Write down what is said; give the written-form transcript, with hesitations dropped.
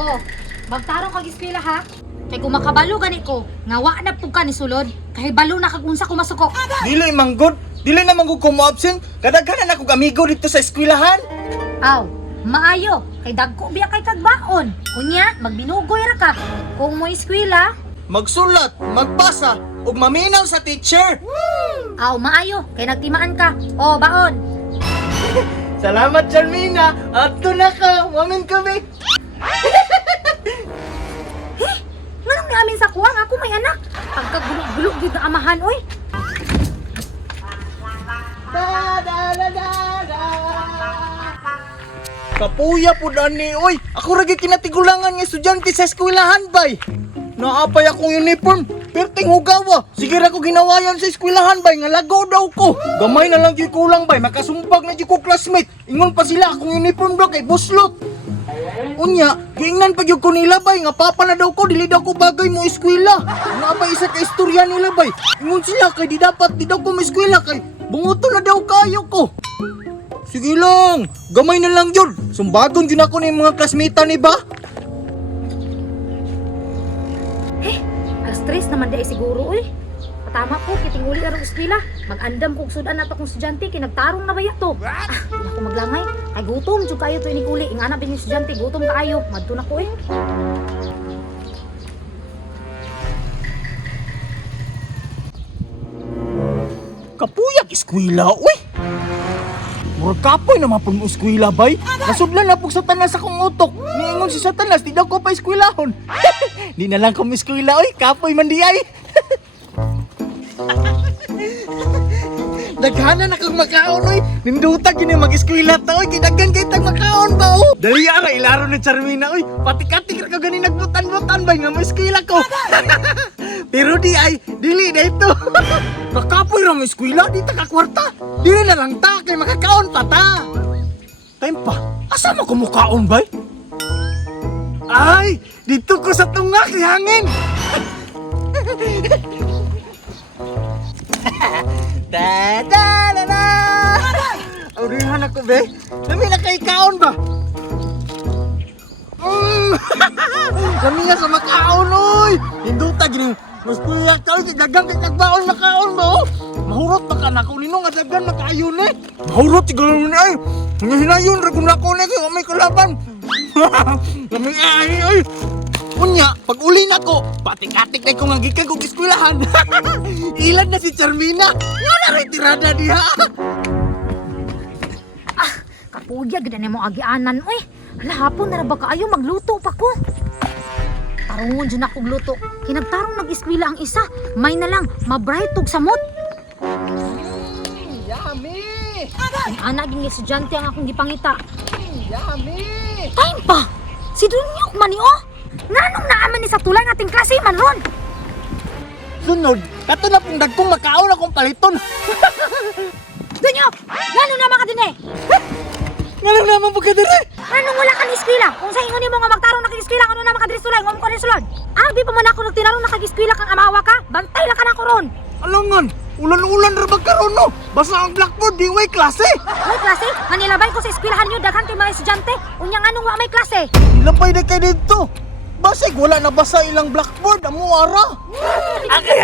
Oh, magtarong kag eskwela ha. Kay kung makabalo gani ko, ngawa na pug ka ni sulod, kay balo na kag unsa ko masuko. Dili manggod, dili na manggod ko mo absent. Kadaghanan ako amigo dito sa eskwelahan. Aw, maayo, kay dagko biya kay kagbaon. Unya, magbinugoy ra ka. Kung mo eskwela, Magsulat, magbasa, ug maminaw sa teacher. aw maayo, kay nagtimaan ka. Oh, baon. Salamat, Charmina. Ato na ka, mamin kami. Nganong namin sa kuwang ako may anak. Pagkagulog-gulog gyud nga amahan oy. Kapuya po dani, oy. Ako ragi kinatigulangan nga estudyante sa eskwelahan bay. Naapay akong uniform, perting hugawa. Sige ra ko ginawayan sa eskwelahan bay, nga lagaw daw ko. Gamay na lang gyud kulang bay, makasumpag na gyud ko classmate. Ingon pa sila akong uniform daw kay buslot. Unya, giingnan pa gyud ko nila bay, nga papa na daw ko, dili daw ko bagay mo eskwela. Nga pa isa ka istorya nila bay. Ingon sila kay di daw ko mo eskwela kay bunguto na daw kayo ko. Sige lang, gamay na lang yun. Sumbagon yun ako ng mga klasmita ni ba? Stress naman dai siguro oy. Patama ko kiting uli arong eskwela. Mag-andam kog sudan ato kong estudyante kay nagtarong na baya to. Di na ko maglamay. Kay gutom jud kayo to ining uli. Ingana bin estudyante gutom kaayo. Madto na ko eh. Kapuyag eskwela, uy! Murag kapoy naman po mo eskwela, bay. Nasudlan na po sa tanas akong utok. Niingon si Satanas, di daw ko pa eskwelahon. Di na lang ko mo eskwela, uy. Kapoy man di ay. Daghanan na kang makaon, uy. Nindutag yun yung mag-eskwela ta, uy. Kidaghan kay tag makaon ba, oh. Dali ara, ilaro ni Charmina, uy. Pati-katik ka gani nagbutan-butan, bay, nga mo eskwela ko. Pero di ay, dili na ito. Nakapoy ra mo eskwela, di ta kakwarta. Dili na lang ta, kay makakaon pa ta. Time pa, asa mo kumukaon, bay? Ay, dito ko sa tunga kay hangin. Da-da-da-da! Aurihan ako, be. Lami na kay kaon ba? Lami nga sa makaon, oy! Hinduta, gini. Mas kuya ka, dagang kay nagbaon makaon ba, oh? Mahurot pa ka na kung nino nga dagan makaayon, eh. Mahurot, siguro mo na, ay. Hinayon, ragong na ko na, kaya may kalaban. Lami ay, ay. Unya, pag uli na ko, patik-atik na kong agikan kong eskwelahan. Ilan na si Charmina. Nga na retirada diha. Kapuya gid mo agianan oy. Hala hapon na ra ba kaayo magluto pa ko. Tarungon jud akong luto. Kinagtarong nag-eskwela ang isa. May na lang mabright og samot. Yummy! Ang anak ging estudyante ang akong gipangita. Yummy! Time pa. Si Dunyok man ni oh. Nganong naaman ni sa tulay ng ating klase man ron? Sunod, kato na pong dagkong makaon akong paliton. Dunyok! Ngano naman ka din eh? Ngalang naman po ka dere. Anong wala ka ni eskwela? Kung sa ingon mo nga magtarong nakag-eskwela, ano naman ka diri sulay? Ngom ko rin sulod. Abi pa man ako nagtinarong nakag-eskwela kang amawa ka? Bantay lang ka na ko ron. Alangan, ulan-ulan ra magkaroon no. Basta ang blackboard di way klase. May klase? Manilabay ko sa eskwelahan niyo daghan kay mga estudyante. Unyang anong wa may klase? Ilapay na kayo dito. Basig, wala na basa ilang blackboard. Amo ara. Agay!